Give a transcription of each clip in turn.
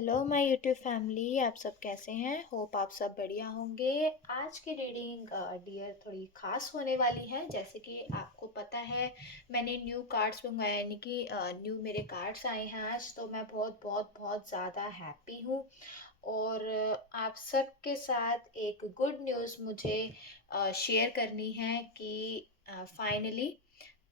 Hello my YouTube family, आप सब कैसे हैं? होप आप सब बढ़िया होंगे। आज की रीडिंग डियर थोड़ी खास होने वाली है। जैसे कि आपको पता है, मैंने न्यू कार्ड्स मंगवाए, यानी कि न्यू मेरे कार्ड्स आए हैं आज। तो मैं बहुत बहुत बहुत ज़्यादा हैप्पी हूँ। और आप सबके साथ एक गुड न्यूज़ मुझे शेयर करनी है कि finally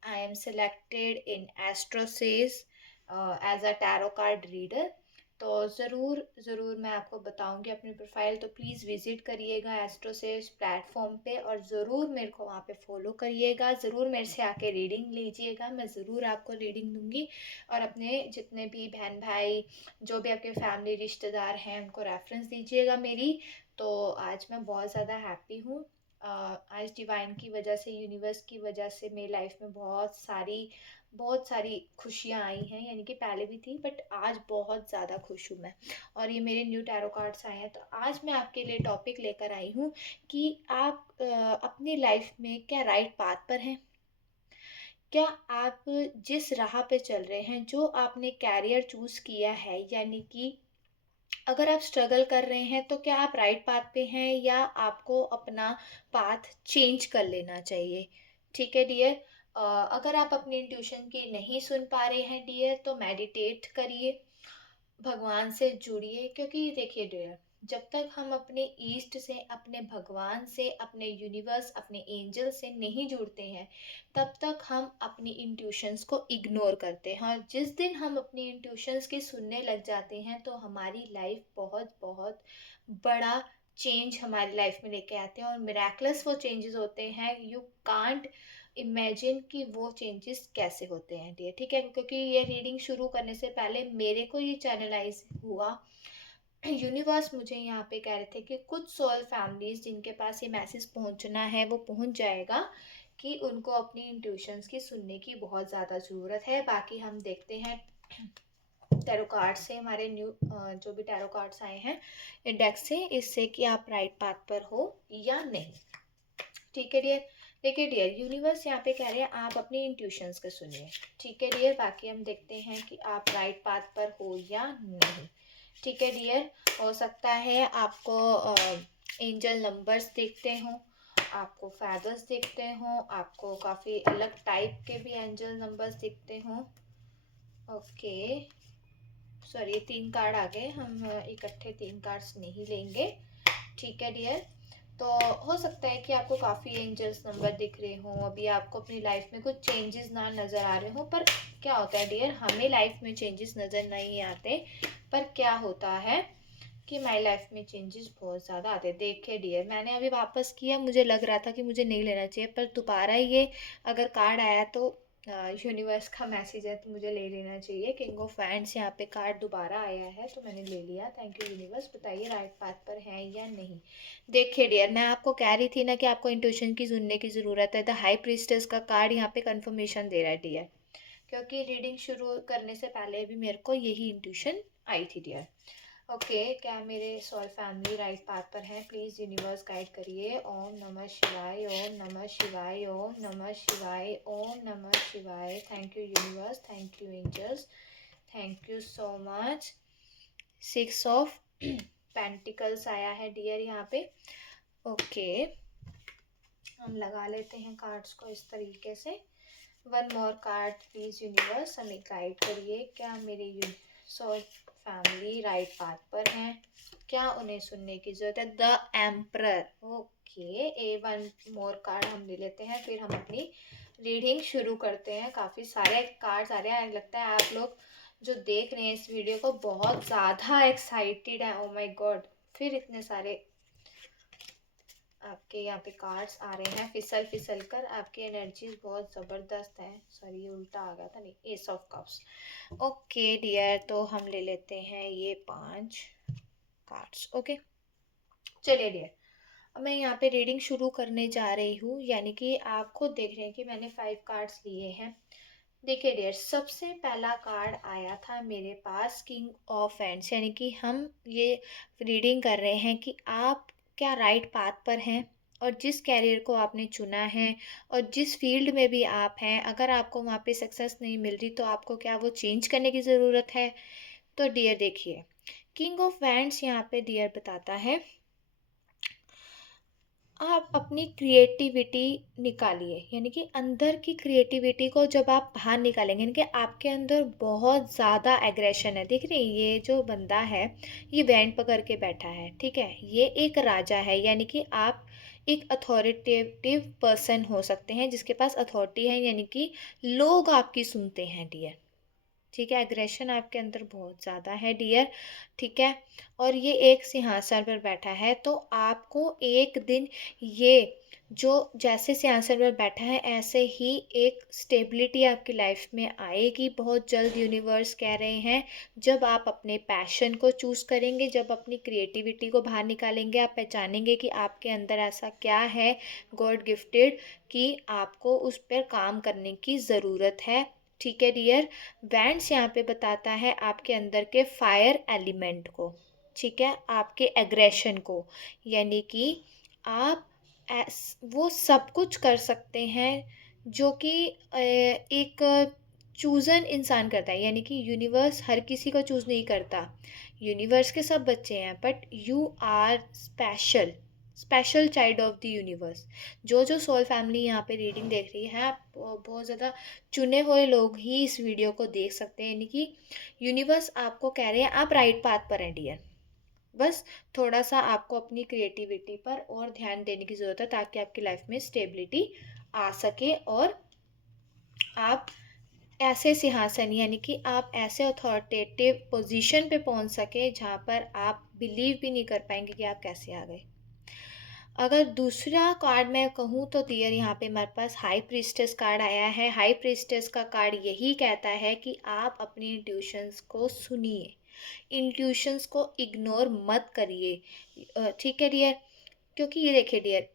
I am selected in AstroSays as a tarot card reader. तो ज़रूर मैं आपको बताऊंगी अपनी प्रोफाइल। तो प्लीज़ विजिट करिएगा एस्ट्रोसेज प्लेटफॉर्म पे, और ज़रूर मेरे को वहाँ पे फॉलो करिएगा। ज़रूर मेरे से आके रीडिंग लीजिएगा, मैं ज़रूर आपको रीडिंग दूंगी। और अपने जितने भी बहन भाई, जो भी आपके फैमिली रिश्तेदार हैं, उनको रेफरेंस दीजिएगा मेरी। तो आज मैं बहुत ज़्यादा हैप्पी हूँ। आज डिवाइन की वजह से, यूनिवर्स की वजह से मेरी लाइफ में बहुत सारी खुशियाँ आई हैं। यानी कि पहले भी थी, बट आज बहुत ज़्यादा खुश हूँ मैं। और ये मेरे न्यू टैरो कार्ड्स आए हैं। तो आज मैं आपके लिए टॉपिक लेकर आई हूँ कि आप अपनी लाइफ में क्या राइट पाथ पर हैं। क्या आप जिस राह पे चल रहे हैं, जो आपने कैरियर चूज़ किया है, यानी कि अगर आप स्ट्रगल कर रहे हैं, तो क्या आप राइट पाथ पे हैं या आपको अपना पाथ चेंज कर लेना चाहिए। ठीक है डियर। अगर आप अपनी इंट्यूशन की नहीं सुन पा रहे हैं डियर, तो मेडिटेट करिए, भगवान से जुड़िए। क्योंकि देखिए डियर, जब तक हम अपने ईस्ट से, अपने भगवान से, अपने यूनिवर्स, अपने एंजल से नहीं जुड़ते हैं, तब तक हम अपनी इंट्यूशंस को इग्नोर करते हैं। और जिस दिन हम अपनी इंट्यूशंस की सुनने लग जाते हैं, तो हमारी लाइफ बहुत बहुत बड़ा चेंज हमारी लाइफ में लेके आते हैं। और मिराकलस वो चेंजेस होते हैं, यू कांट इमेजिन कि वो चेंजेस कैसे होते हैं डियर। ठीक है, क्योंकि ये रीडिंग शुरू करने से पहले मेरे को ये चैनलाइज हुआ। यूनिवर्स मुझे यहाँ पे कह रहे थे कि कुछ सोल फैमिलीज जिनके पास ये मैसेज पहुँचना है, वो पहुँच जाएगा कि उनको अपनी इंट्यूशंस की सुनने की बहुत ज़्यादा ज़रूरत है। बाकी हम देखते हैं टैरो कार्ड से, हमारे न्यू जो भी टैरो कार्ड्स आए हैं इंडेक्स से, इससे कि आप राइट पाथ पर हो या नहीं। ठीक है डियर। देखिए डियर, यूनिवर्स यहाँ पे कह रहे हैं आप अपनी इंट्यूशंस को सुनिए। ठीक है डियर। बाकी हम देखते हैं कि आप राइट पाथ पर हो या नहीं। ठीक है डियर। हो सकता है आपको एंजल नंबर्स देखते हो, आपको फैदर्स दिखते हो, आपको काफ़ी अलग टाइप के भी एंजल नंबर्स दिखते हो। ओके, सॉरी, 3 कार्ड आ गए। हम इकट्ठे 3 कार्ड्स नहीं लेंगे। ठीक है डियर। तो हो सकता है कि आपको काफ़ी एंजल्स नंबर दिख रहे हो, अभी आपको अपनी लाइफ में कुछ चेंजेस ना नज़र आ रहे हो। पर क्या होता है डियर, हमें लाइफ में चेंजेस नज़र नहीं आते, पर क्या होता है कि हमारी लाइफ में चेंजेस बहुत ज़्यादा आते हैं। देखिए डियर, मैंने अभी वापस किया, मुझे लग रहा था कि मुझे नहीं लेना चाहिए, पर दोबारा ये अगर कार्ड आया तो यूनिवर्स का मैसेज है, तो मुझे ले लेना चाहिए। किंग ऑफ वैंड्स यहाँ पे कार्ड दोबारा आया है, तो मैंने ले लिया। Thank you universe. बताइए राइट पाथ पर है या नहीं। देखिए डियर, मैं आपको कह रही थी ना कि आपको इंट्यूशन की सुनने की ज़रूरत है। द हाई प्रीस्टेस का कार्ड यहाँ पे कंफर्मेशन दे रहा है डियर, क्योंकि रीडिंग शुरू करने से पहले भी मेरे को यही इंट्यूशन आई थी डियर। ओके, क्या मेरे सोल फैमिली राइट पाथ पर है? प्लीज़ यूनिवर्स गाइड करिए। ओम नमः शिवाय, ओम नमः शिवाय, ओम नमः शिवाय, ओम नमः शिवाय। Thank you universe, thank you angels, thank you so much. 6 of pentacles आया है डियर यहाँ पे। ओके, हम लगा लेते हैं कार्ड्स को इस तरीके से। One more card please universe, हमें गाइड करिए। क्या मेरे सोल फैमिली राइट पाथ पर हैं? क्या उन्हें सुनने की जरूरत है? The emperor. Okay, A one more card हम ले लेते हैं, फिर हम अपनी रीडिंग शुरू करते हैं। काफ़ी सारे कार्ड्स आ रहे हैं, लगता है आप लोग जो देख रहे हैं इस वीडियो को बहुत ज़्यादा एक्साइटेड है। ओ माय गॉड, फिर इतने सारे आपके यहाँ पे कार्ड्स आ रहे हैं फिसल फिसल कर। आपकी एनर्जीज बहुत ज़बरदस्त हैं। सॉरी, ये उल्टा आ गया था, नहीं, ace of cups. Okay dear, तो हम ले लेते हैं ये 5 कार्ड्स। ओके, चलिए डियर, अब मैं यहाँ पे रीडिंग शुरू करने जा रही हूँ। यानी कि आप खुद देख रहे हैं कि मैंने 5 कार्ड्स लिए हैं। देखिए डियर, सबसे पहला कार्ड आया था मेरे पास किंग ऑफ एंड्स, यानी कि हम ये रीडिंग कर रहे हैं कि आप क्या राइट पाथ पर हैं, और जिस कैरियर को आपने चुना है और जिस फील्ड में भी आप हैं, अगर आपको वहाँ पे सक्सेस नहीं मिल रही, तो आपको क्या वो चेंज करने की ज़रूरत है। तो डियर देखिए, किंग ऑफ वैंड्स यहाँ पे डियर बताता है, आप अपनी क्रिएटिविटी निकालिए, यानी कि अंदर की क्रिएटिविटी को जब आप बाहर निकालेंगे, यानी कि आपके अंदर बहुत ज़्यादा एग्रेशन है। देख रहे हैं, ये जो बंदा है ये बैंड पकड़ के बैठा है, ठीक है, ये एक राजा है, यानी कि आप एक अथॉरिटेटिव पर्सन हो सकते हैं जिसके पास अथॉरिटी है, यानी कि लोग आपकी सुनते हैं डियर। ठीक है, एग्रेशन आपके अंदर बहुत ज़्यादा है डियर, ठीक है, और ये एक सिंहासन पर बैठा है, तो आपको एक दिन ये जो जैसे सिंहासन पर बैठा है ऐसे ही एक स्टेबिलिटी आपकी लाइफ में आएगी बहुत जल्द। यूनिवर्स कह रहे हैं जब आप अपने पैशन को चूज़ करेंगे, जब अपनी क्रिएटिविटी को बाहर निकालेंगे, आप पहचानेंगे कि आपके अंदर ऐसा क्या है गॉड गिफ्टेड कि आपको उस पर काम करने की ज़रूरत है। ठीक है डियर, वैंड्स यहाँ पे बताता है आपके अंदर के फायर एलिमेंट को, ठीक है, आपके एग्रेशन को, यानी कि आप वो सब कुछ कर सकते हैं जो कि एक चूज़न इंसान करता है, यानी कि यूनिवर्स हर किसी को चूज़ नहीं करता। यूनिवर्स के सब बच्चे हैं but you are special, special child of the universe. जो जो सोल फैमिली यहाँ पे रीडिंग देख रही है, आप बहुत ज़्यादा चुने हुए लोग ही इस वीडियो को देख सकते हैं, यानी कि यूनिवर्स आपको कह रहे हैं आप राइट पाथ पर हैं डियर। बस थोड़ा सा आपको अपनी क्रिएटिविटी पर और ध्यान देने की ज़रूरत है ताकि आपकी लाइफ में स्टेबिलिटी आ सके और आप ऐसे सिंहासन, यानी कि आप ऐसे अथॉरिटेटिव पोजीशन पे पहुंच सके जहाँ पर आप बिलीव भी नहीं कर पाएंगे कि आप कैसे आ गए। अगर दूसरा कार्ड मैं कहूँ तो डियर यहाँ पे हमारे पास हाई प्रीस्टेस कार्ड आया है। हाई प्रीस्टेस का कार्ड यही कहता है कि आप अपनी इंट्यूशंस को सुनिए, इंट्यूशंस को इग्नोर मत करिए। ठीक है डियर, क्योंकि ये देखिए डियर,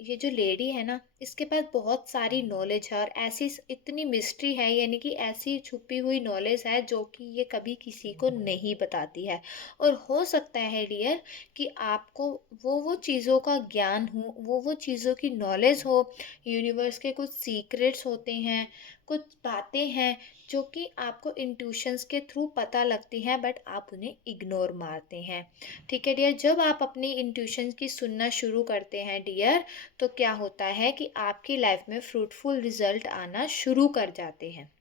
ये जो लेडी है ना, इसके पास बहुत सारी नॉलेज है और ऐसी इतनी मिस्ट्री है, यानी कि ऐसी छुपी हुई नॉलेज है जो कि ये कभी किसी को नहीं बताती है। और हो सकता है डियर कि आपको वो चीज़ों का ज्ञान हो, वो चीज़ों की नॉलेज हो, यूनिवर्स के कुछ सीक्रेट्स होते हैं, कुछ बातें हैं जो कि आपको इंट्यूशंस के थ्रू पता लगती हैं बट आप उन्हें इग्नोर मारते हैं। ठीक है डियर, जब आप अपनी इंट्यूशन की सुनना शुरू करते हैं डियर, तो क्या होता है कि आपकी लाइफ में फ्रूटफुल रिजल्ट आना शुरू कर जाते हैं।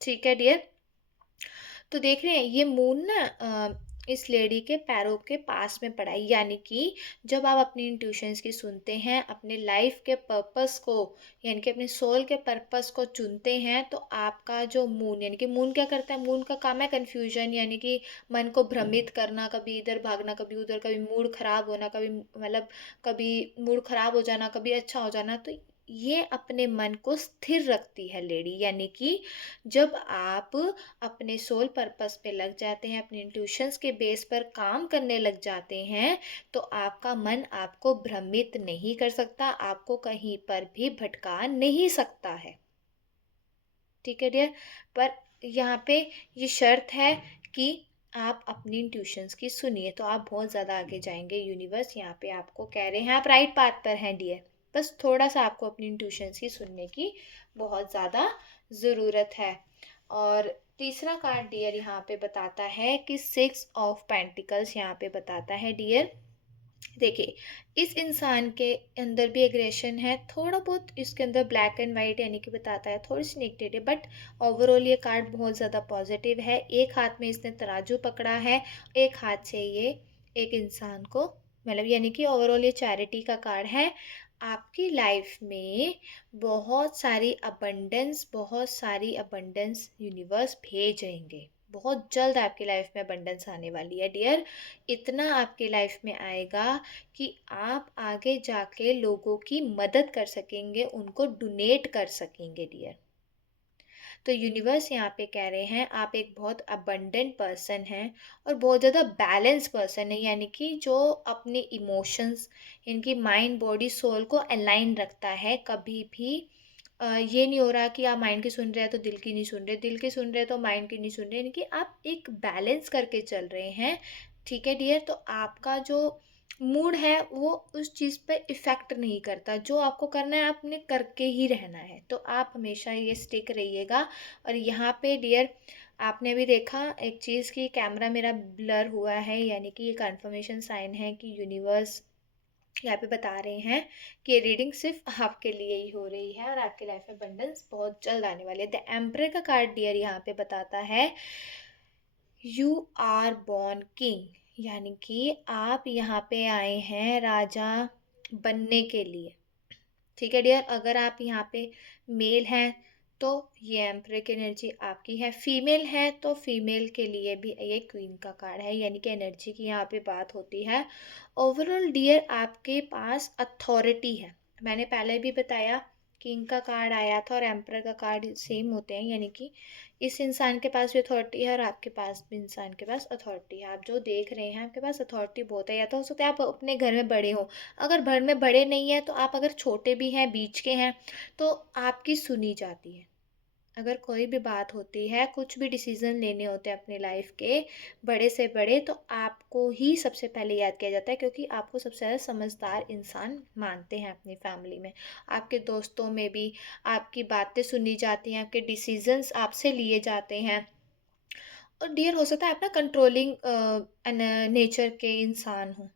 ठीक है डियर, तो देख रहे हैं ये मून ना इस लेडी के पैरों के पास में पड़ा है, यानी कि जब आप अपनी इंट्यूशंस की सुनते हैं, अपने लाइफ के पर्पस को, यानी कि अपने सोल के पर्पस को चुनते हैं, तो आपका जो मून, यानी कि मून क्या करता है, मून का काम है कन्फ्यूजन, यानी कि मन को भ्रमित करना, कभी इधर भागना कभी उधर, कभी मूड खराब होना, कभी मतलब कभी मूड खराब हो जाना, कभी अच्छा हो जाना। तो ये अपने मन को स्थिर रखती है लेडी, यानी कि जब आप अपने सोल पर्पस पे लग जाते हैं, अपने इंट्यूशंस के बेस पर काम करने लग जाते हैं, तो आपका मन आपको भ्रमित नहीं कर सकता, आपको कहीं पर भी भटका नहीं सकता है। ठीक है डियर, पर यहाँ पे ये शर्त है कि आप अपनी इंट्यूशंस की सुनिए, तो आप बहुत ज़्यादा आगे जाएंगे। यूनिवर्स यहाँ पे आपको कह रहे हैं आप राइट पाथ पर हैं डियर, बस थोड़ा सा आपको अपनी इंट्यूशंस की सुनने की बहुत ज़्यादा ज़रूरत है। और तीसरा कार्ड डियर यहाँ पे बताता है कि 6 ऑफ पेंटिकल्स यहाँ पे बताता है डियर, देखिए इस इंसान के अंदर भी एग्रेशन है, थोड़ा बहुत इसके अंदर ब्लैक एंड वाइट, यानी कि बताता है थोड़ी सी नेगेटिव, बट ओवरऑल ये कार्ड बहुत ज़्यादा पॉजिटिव है। एक हाथ में इसने तराजू पकड़ा है, एक हाथ से ये एक इंसान को, मतलब यानी कि ओवरऑल ये चैरिटी का कार्ड है। आपकी लाइफ में बहुत सारी अबंडेंस यूनिवर्स भेजेंगे, बहुत जल्द आपकी लाइफ में अबंडेंस आने वाली है डियर। इतना आपकी लाइफ में आएगा कि आप आगे जाके लोगों की मदद कर सकेंगे, उनको डोनेट कर सकेंगे डियर। तो यूनिवर्स यहाँ पे कह रहे हैं आप एक बहुत अबंडेंट पर्सन हैं और बहुत ज़्यादा बैलेंस पर्सन है, यानी कि जो अपने इमोशंस, इनकी माइंड बॉडी सोल को अलाइन रखता है। कभी भी ये नहीं हो रहा कि आप माइंड की सुन रहे हैं तो दिल की नहीं सुन रहे, दिल की सुन रहे हैं तो माइंड की नहीं सुन रहे, यानी कि आप एक बैलेंस करके चल रहे हैं। ठीक है डियर, तो आपका जो मूड है वो उस चीज़ पे इफ़ेक्ट नहीं करता, जो आपको करना है आपने करके ही रहना है, तो आप हमेशा ये स्टिक रहिएगा। और यहाँ पे डियर आपने भी देखा एक चीज़ कि कैमरा मेरा ब्लर हुआ है, यानी कि ये कन्फर्मेशन साइन है कि यूनिवर्स यहाँ पे बता रहे हैं कि ये रीडिंग सिर्फ आपके लिए ही हो रही है और आपकी लाइफ में अबंडेंस बहुत जल्द आने वाली है। द एम्परर का कार्ड डियर यहाँ पे बताता है यू आर बॉर्न किंग, यानी कि आप यहाँ पे आए हैं राजा बनने के लिए। ठीक है डियर, अगर आप यहाँ पे मेल हैं तो ये एम्परर की एनर्जी आपकी है, फीमेल है तो फीमेल के लिए भी ये क्वीन का कार्ड है, यानी कि एनर्जी की यहाँ पे बात होती है। ओवरऑल डियर आपके पास अथॉरिटी है। मैंने पहले भी बताया किंग का कार्ड आया था और एम्परर का कार्ड सेम होते हैं, यानी कि इस इंसान के पास भी अथॉरिटी है और आपके पास भी इंसान के पास अथॉरिटी है। आप जो देख रहे हैं आपके पास अथॉरिटी बहुत है, या तो हो सकता है आप अपने घर में बड़े हो, अगर घर में बड़े नहीं है तो आप अगर छोटे भी हैं बीच के हैं तो आपकी सुनी जाती है। अगर कोई भी बात होती है, कुछ भी डिसीजन लेने होते हैं अपनी लाइफ के बड़े से बड़े, तो आपको ही सबसे पहले याद किया जाता है, क्योंकि आपको सबसे ज़्यादा समझदार इंसान मानते हैं अपनी फैमिली में। आपके दोस्तों में भी आपकी बातें सुनी जाती हैं, आपके डिसीजंस आपसे लिए जाते हैं। और डियर हो सकता है आप ना कंट्रोलिंग नेचर के इंसान हो,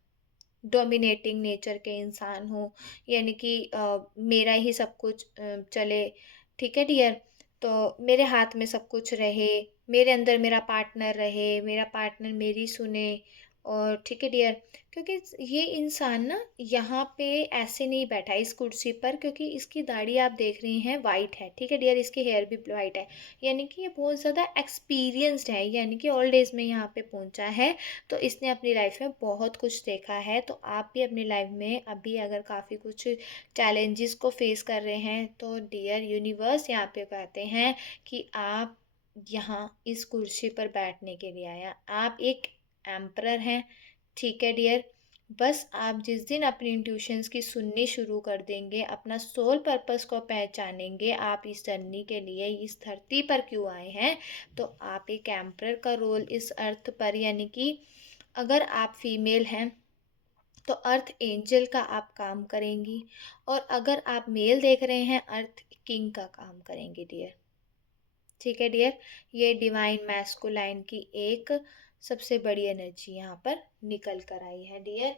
डोमिनेटिंग नेचर के इंसान हो, यानी कि मेरा ही सब कुछ चले। ठीक है डियर, तो मेरे हाथ में सब कुछ रहे, मेरे अंदर मेरा पार्टनर रहे, मेरा पार्टनर मेरी सुने। और ठीक है डियर, क्योंकि ये इंसान ना यहाँ पे ऐसे नहीं बैठा है इस कुर्सी पर, क्योंकि इसकी दाढ़ी आप देख रही हैं वाइट है। ठीक है डियर, इसके हेयर भी वाइट है, यानी कि ये बहुत ज़्यादा एक्सपीरियंस्ड है, यानी कि ओल्ड एज में यहाँ पे पहुँचा है। तो इसने अपनी लाइफ में बहुत कुछ देखा है। तो आप भी अपनी लाइफ में अभी अगर काफ़ी कुछ चैलेंजेस को फेस कर रहे हैं तो डियर यूनिवर्स यहाँ पे कहते हैं कि आप यहाँ इस कुर्सी पर बैठने के लिए आया, आप एक एम्परर हैं। ठीक है डियर, बस आप जिस दिन अपनी इंट्यूशंस की सुननी शुरू कर देंगे, अपना सोल पर्पस को पहचानेंगे, आप इस जर्नी के लिए इस धरती पर क्यों आए हैं, तो आप एक एम्परर का रोल इस अर्थ पर, यानी कि अगर आप फीमेल हैं तो अर्थ एंजल का आप काम करेंगी, और अगर आप मेल देख रहे हैं अर्थ किंग का काम करेंगे डियर। ठीक है डियर, ये डिवाइन मैस्कुलाइन की एक सबसे बड़ी एनर्जी यहाँ पर निकल कर आई है dear.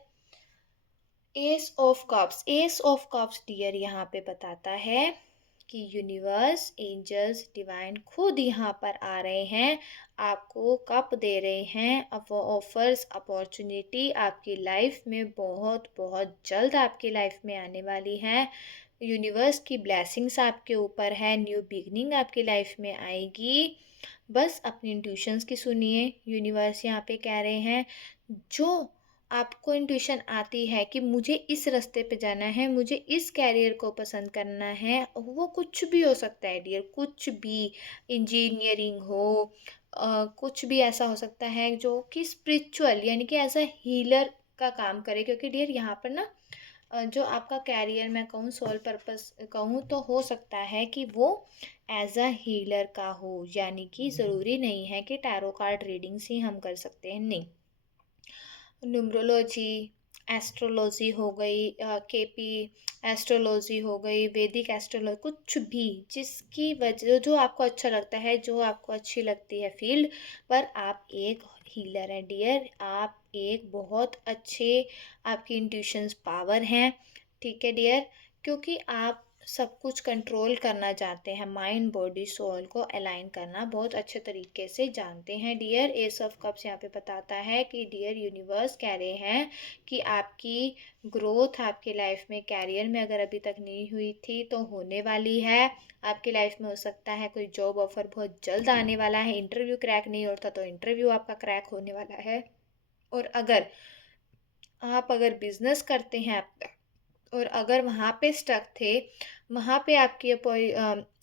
Ace of cups dear यहाँ पे बताता है कि यूनिवर्स एंजल्स डिवाइन खुद यहाँ पर आ रहे हैं, आपको कप दे रहे हैं, ऑफर्स अपॉर्चुनिटी आपकी लाइफ में बहुत बहुत जल्द आपकी लाइफ में आने वाली है। यूनिवर्स की ब्लेसिंग्स आपके ऊपर है, न्यू बिगनिंग आपकी लाइफ में आएगी। बस अपनी इंट्यूशंस की सुनिए। यूनिवर्स यहाँ पे कह रहे हैं जो आपको इंट्यूशन आती है कि मुझे इस रास्ते पे जाना है, मुझे इस कैरियर को पसंद करना है, वो कुछ भी हो सकता है डियर, कुछ भी, इंजीनियरिंग हो, कुछ भी ऐसा हो सकता है जो कि स्पिरिचुअल, यानी कि एज अ हीलर का काम करे। क्योंकि डियर यहाँ पर ना जो आपका कैरियर मैं कहूँ, सोल पर्पस कहूँ, तो हो सकता है कि वो एज अ हीलर का हो, यानी कि ज़रूरी नहीं है कि टैरो कार्ड रीडिंग्स ही हम कर सकते हैं, नहीं। न्यूमरोलॉजी, एस्ट्रोलॉजी हो गई, केपी एस्ट्रोलॉजी हो गई, वैदिक एस्ट्रोलॉजी, कुछ भी जिसकी वजह जो आपको अच्छा लगता है, जो आपको अच्छी लगती है फील्ड पर, आप एक हीलर हैं डियर, आप एक बहुत अच्छे, आपकी इंट्यूशंस पावर हैं। ठीक है डियर, क्योंकि आप सब कुछ कंट्रोल करना चाहते हैं, माइंड बॉडी सोल को अलाइन करना बहुत अच्छे तरीके से जानते हैं डियर। एस ऑफ कप्स यहाँ पे बताता है कि डियर यूनिवर्स कह रहे हैं कि आपकी ग्रोथ आपकी लाइफ में, कैरियर में अगर अभी तक नहीं हुई थी तो होने वाली है। आपकी लाइफ में हो सकता है कोई जॉब ऑफर बहुत जल्द आने वाला है, इंटरव्यू क्रैक नहीं होता तो इंटरव्यू आपका क्रैक होने वाला है। और अगर बिजनेस करते हैं आप, और अगर वहाँ पे स्टक थे, वहाँ पे आपकी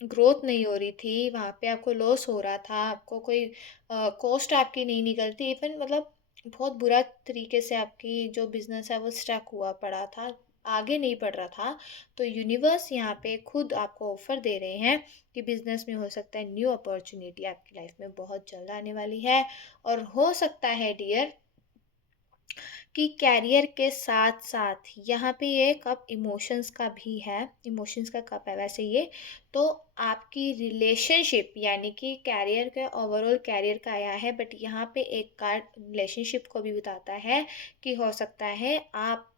ग्रोथ नहीं हो रही थी, वहाँ पे आपको लॉस हो रहा था, आपको कोई कॉस्ट आपकी नहीं निकलती, इवन मतलब बहुत बुरा तरीके से आपकी जो बिजनेस है वो स्टक हुआ पड़ा था, आगे नहीं बढ़ रहा था, तो यूनिवर्स यहाँ पे खुद आपको ऑफर दे रहे हैं कि बिजनेस में हो सकता है न्यू अपॉर्चुनिटी आपकी लाइफ में बहुत जल्द आने वाली है। और हो सकता है डियर कि कैरियर के साथ साथ यहाँ पे ये कप इमोशंस का भी है, इमोशंस का कप है वैसे ये। तो आपकी रिलेशनशिप यानी कि कैरियर का ओवरऑल कैरियर का आया है, बट यहाँ पे एक कार्ड रिलेशनशिप को भी बताता है कि हो सकता है आप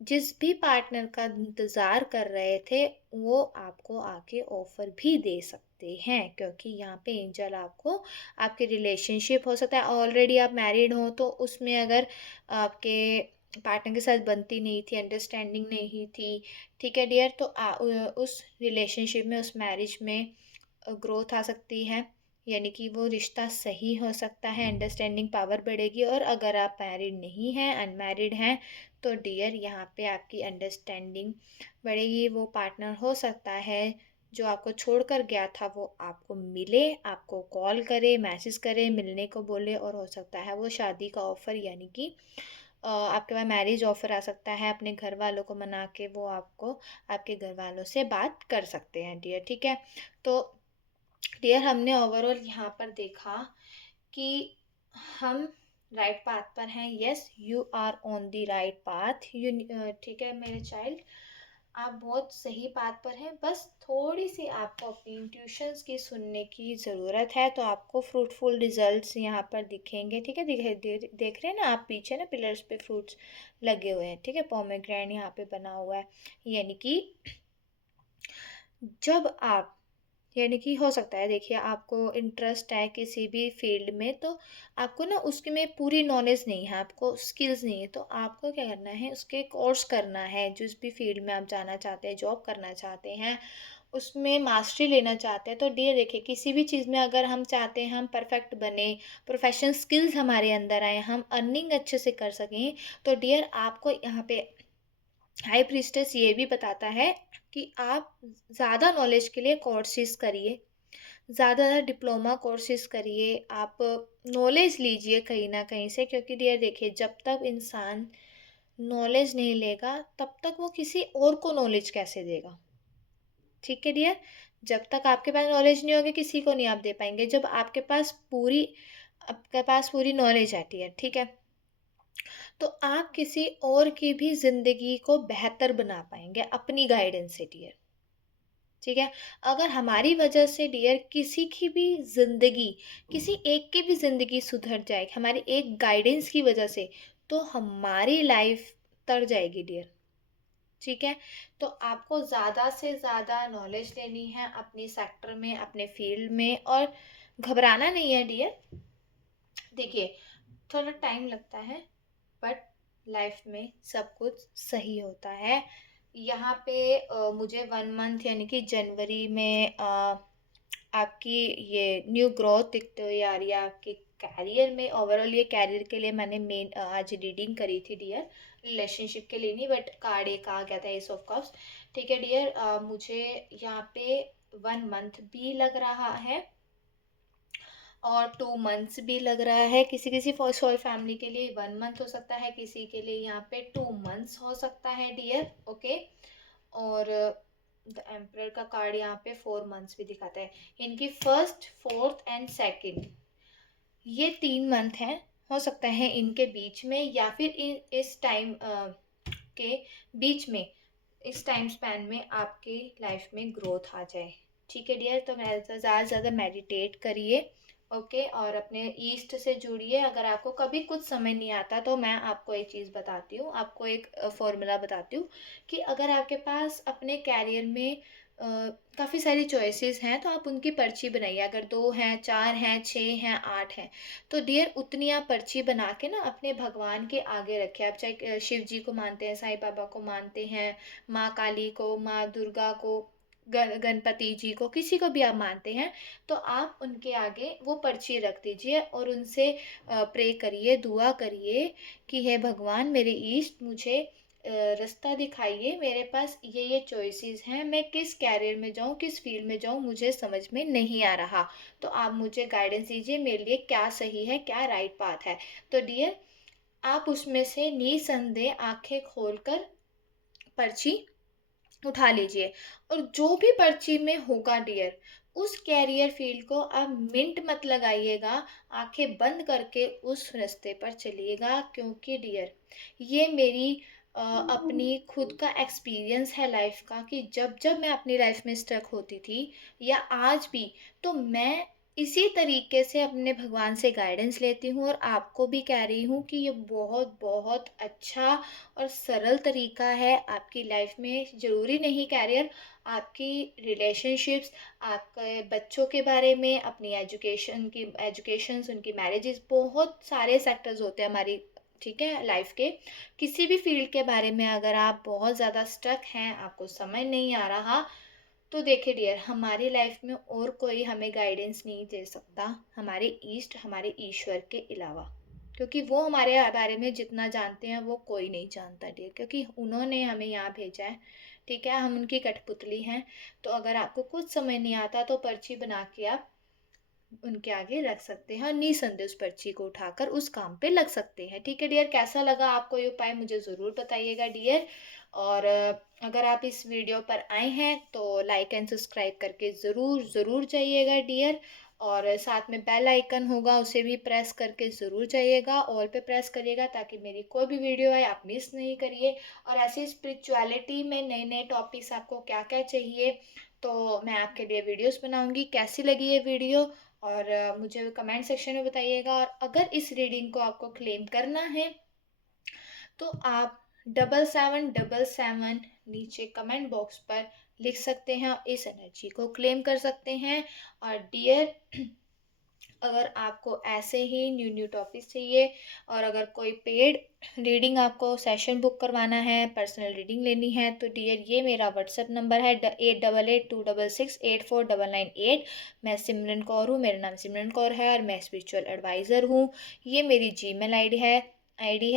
जिस भी पार्टनर का इंतज़ार कर रहे थे वो आपको आके ऑफ़र भी दे सकते हैं, क्योंकि यहाँ पे एंजल आपको आपके रिलेशनशिप हो सकता है ऑलरेडी आप मैरिड हो तो उसमें अगर आपके पार्टनर के साथ बनती नहीं थी, अंडरस्टैंडिंग नहीं थी, ठीक है डियर, तो उस रिलेशनशिप में, उस मैरिज में ग्रोथ आ सकती है, यानी कि वो रिश्ता सही हो सकता है, अंडरस्टैंडिंग पावर बढ़ेगी। और अगर आप मैरिड नहीं हैं, अनमैरिड हैं, तो डियर यहाँ पे आपकी अंडरस्टैंडिंग बढ़ेगी। वो पार्टनर हो सकता है जो आपको छोड़कर गया था वो आपको मिले, आपको कॉल करे, मैसेज करे, मिलने को बोले, और हो सकता है वो शादी का ऑफ़र यानी कि आपके पास मैरिज ऑफ़र आ सकता है, अपने घर वालों को मना के वो आपको आपके घर वालों से बात कर सकते हैं डियर, ठीक है। तो डियर हमने ओवरऑल यहाँ पर देखा कि हम राइट पाथ पर हैं। Yes, you are on the right path, you, ठीक है मेरे चाइल्ड, आप बहुत सही पाथ पर हैं। बस थोड़ी सी आपको अपनी इंट्यूशंस की सुनने की ज़रूरत है, तो आपको फ्रूटफुल रिजल्ट्स यहाँ पर दिखेंगे, ठीक है। देख रहे हैं ना आप पीछे ना पिलर्स पे फ्रूट्स लगे हुए हैं, ठीक है, पोमेग्रेनेट यहाँ पे बना हुआ है, यानी कि जब आप, यानी कि हो सकता है देखिए आपको इंटरेस्ट है किसी भी फील्ड में, तो आपको ना उसके में पूरी नॉलेज नहीं है, आपको स्किल्स नहीं है, तो आपको क्या करना है, उसके कोर्स करना है। जिस भी फील्ड में आप जाना चाहते हैं, जॉब करना चाहते हैं, उसमें मास्टरी लेना चाहते हैं, तो डियर देखिए किसी भी चीज़ में अगर हम चाहते हैं हम परफेक्ट बने, प्रोफेशनल स्किल्स हमारे अंदर आए, हम अर्निंग अच्छे से कर सकें, तो डियर आपको यहाँ पे हाई प्रीस्टेस ये भी बताता है कि आप ज़्यादा नॉलेज के लिए कोर्सेज करिए, ज़्यादा डिप्लोमा कोर्सेज करिए, आप नॉलेज लीजिए कहीं ना कहीं से, क्योंकि डियर देखिए जब तक इंसान नॉलेज नहीं लेगा तब तक वो किसी और को नॉलेज कैसे देगा, ठीक है डियर। जब तक आपके पास नॉलेज नहीं होगी किसी को नहीं आप दे पाएंगे। जब आपके पास पूरी नॉलेज आती है, ठीक है, तो आप किसी और की भी ज़िंदगी को बेहतर बना पाएंगे अपनी गाइडेंस से डियर, ठीक है। अगर हमारी वजह से डियर किसी की भी ज़िंदगी, किसी एक की भी ज़िंदगी सुधर जाए हमारी एक गाइडेंस की वजह से, तो हमारी लाइफ तर जाएगी डियर, ठीक है। तो आपको ज़्यादा से ज़्यादा नॉलेज लेनी है अपने सेक्टर में, अपने फील्ड में, और घबराना नहीं है डियर। देखिए थोड़ा टाइम लगता है, बट लाइफ में सब कुछ सही होता है। यहाँ पे मुझे 1 मंथ यानी कि जनवरी में आपकी ये न्यू ग्रोथ दिखते हुए आ रही है आपके कैरियर में। ओवरऑल ये कैरियर के लिए मैंने मेन आज रीडिंग करी थी डियर, रिलेशनशिप के लिए नहीं, बट कार्ड एक आ गया था एस ऑफ कप्स, ठीक है डियर। मुझे यहाँ पे 1 मंथ भी लग रहा है और 2 मंथ्स भी लग रहा है। किसी किसी सोल फैमिली के लिए 1 मंथ हो सकता है, किसी के लिए यहाँ पे 2 मंथ्स हो सकता है डियर, ओके। और द एम्परर का कार्ड यहाँ पे 4 मंथ्स भी दिखाता है। इनकी फर्स्ट, फोर्थ एंड सेकंड ये 3 मंथ हैं, हो सकता है इनके बीच में या फिर इस टाइम के बीच में, इस टाइम स्पैन में आपके लाइफ में ग्रोथ आ जाए, ठीक है डियर। तो मैं ज़्यादा से ज़्यादा मेडिटेट करिए, ओके, और अपने ईस्ट से जुड़िए। अगर आपको कभी कुछ समझ नहीं आता तो मैं आपको एक चीज़ बताती हूँ, आपको एक फॉर्मूला बताती हूँ कि अगर आपके पास अपने कैरियर में काफ़ी सारी चॉइसेस हैं तो आप उनकी पर्ची बनाइए। अगर 2 हैं, 4 हैं, 6 हैं, 8 हैं, तो डियर उतनी आप पर्ची बना के ना अपने भगवान के आगे रखें। आप चाहे शिव जी को मानते हैं, साईं बाबा को मानते हैं, माँ काली को, माँ दुर्गा को, गणपति जी को, किसी को भी आप मानते हैं, तो आप उनके आगे वो पर्ची रख दीजिए और उनसे प्रे करिए, दुआ करिए कि हे भगवान मेरे ईष्ट मुझे रास्ता दिखाइए, मेरे पास ये चॉइसेस हैं, मैं किस कैरियर में जाऊँ, किस फील्ड में जाऊँ, मुझे समझ में नहीं आ रहा, तो आप मुझे गाइडेंस दीजिए मेरे लिए क्या सही है, क्या राइट पाथ है। तो डियर आप उसमें से निसंदेह आंखें खोलकर पर्ची उठा लीजिए, और जो भी पर्ची में होगा डियर उस कैरियर फील्ड को आप मिनट मत लगाइएगा, आंखें बंद करके उस रास्ते पर चलिएगा, क्योंकि डियर ये मेरी अपनी खुद का एक्सपीरियंस है लाइफ का, कि जब जब मैं अपनी लाइफ में स्टक होती थी या आज भी, तो मैं इसी तरीके से अपने भगवान से गाइडेंस लेती हूँ, और आपको भी कह रही हूँ कि ये बहुत बहुत अच्छा और सरल तरीका है आपकी लाइफ में। ज़रूरी नहीं कैरियर, आपकी रिलेशनशिप्स, आपके बच्चों के बारे में, अपनी एजुकेशंस, उनकी मैरिजेस, बहुत सारे सेक्टर्स होते हैं हमारी, ठीक है, लाइफ के। किसी भी फील्ड के बारे में अगर आप बहुत ज़्यादा स्टक हैं, आपको समझ नहीं आ रहा, तो देखिए डियर, हमारी लाइफ में और कोई हमें गाइडेंस नहीं दे सकता, हमारे ईस्ट, हमारे ईश्वर के अलावा, क्योंकि वो हमारे बारे में जितना जानते हैं वो कोई नहीं जानता डियर, क्योंकि उन्होंने हमें यहाँ भेजा है, ठीक है, हम उनकी कठपुतली हैं। तो अगर आपको कुछ समझ नहीं आता तो पर्ची बना के आप उनके आगे रख सकते हैं, और निसंदेह उस पर्ची को उठाकर उस काम पे लग सकते हैं। ठीक है डियर, कैसा लगा आपको ये उपाय मुझे ज़रूर बताइएगा डियर। और अगर आप इस वीडियो पर आए हैं तो लाइक एंड सब्सक्राइब करके ज़रूर ज़रूर जाइएगा डियर, और साथ में बेल आइकन होगा उसे भी प्रेस करके ज़रूर जाइएगा, ऑल पे प्रेस करिएगा, ताकि मेरी कोई भी वीडियो आए आप मिस नहीं करिए। और ऐसी स्पिरिचुअलिटी में नए नए टॉपिक्स आपको क्या क्या चाहिए, तो मैं आपके लिए वीडियोस बनाऊंगी। कैसी लगी ये वीडियो, और मुझे कमेंट सेक्शन में बताइएगा। और अगर इस रीडिंग को आपको क्लेम करना है तो आप 7777 नीचे कमेंट बॉक्स पर लिख सकते हैं और इस एनर्जी को क्लेम कर सकते हैं। और डियर, अगर आपको ऐसे ही न्यू न्यू टॉपिक्स चाहिए, और अगर कोई पेड रीडिंग आपको सेशन बुक करवाना है, पर्सनल रीडिंग लेनी है, तो डियर ये मेरा व्हाट्सएप नंबर है 8882668499 8। मैं सिमरन कौर हूँ, मेरा नाम सिमरन कौर है, और मैं स्पिरिचुअल एडवाइज़र हूँ। ये मेरी जीमेल आईडी है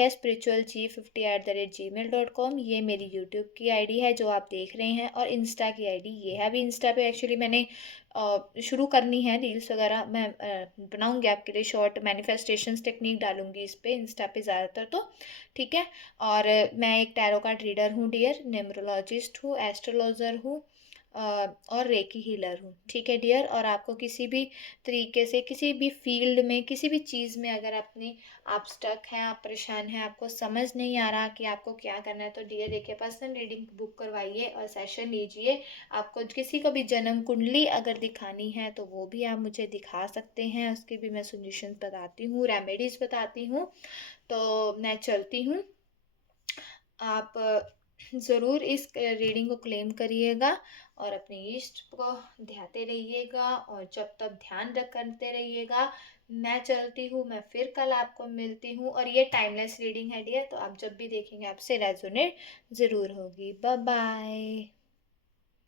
spiritualg50@gmail.com। ये मेरी यूट्यूब की आईडी है जो आप देख रहे हैं, और इंस्टा की आईडी ये है। अभी इंस्टा पे एक्चुअली मैंने शुरू करनी है रील्स वगैरह, मैं बनाऊंगी आपके लिए, शॉर्ट मैनिफेस्टेशंस टेक्निक डालूंगी इस पे, इंस्टा पे ज़्यादातर तो, ठीक है। और मैं एक टैरो कार्ड रीडर हूँ डियर, न्यूमरोलॉजिस्ट हूँ, एस्ट्रोलॉजर हूँ, और रेकी हीलर हूँ, ठीक है डियर। और आपको किसी भी तरीके से, किसी भी फील्ड में, किसी भी चीज़ में अगर आप स्टक हैं, आप परेशान हैं, आपको समझ नहीं आ रहा कि आपको क्या करना है, तो डियर देखिए, पर्सनल रीडिंग बुक करवाइए और सेशन लीजिए। आपको किसी को भी जन्म कुंडली अगर दिखानी है तो वो भी आप मुझे दिखा सकते हैं, उसकी भी मैं सोल्यूशन बताती हूँ, रेमेडीज बताती हूँ। तो मैं चलती हूँ, आप ज़रूर इस रीडिंग को क्लेम करिएगा, और अपने इष्ट को ध्याते रहिएगा, और जब तक ध्यान रख करते रहिएगा। मैं चलती हूँ, मैं फिर कल आपको मिलती हूँ, और ये टाइमलेस रीडिंग है डियर, तो आप जब भी देखेंगे आपसे रेजोनेट ज़रूर होगी। Bye bye.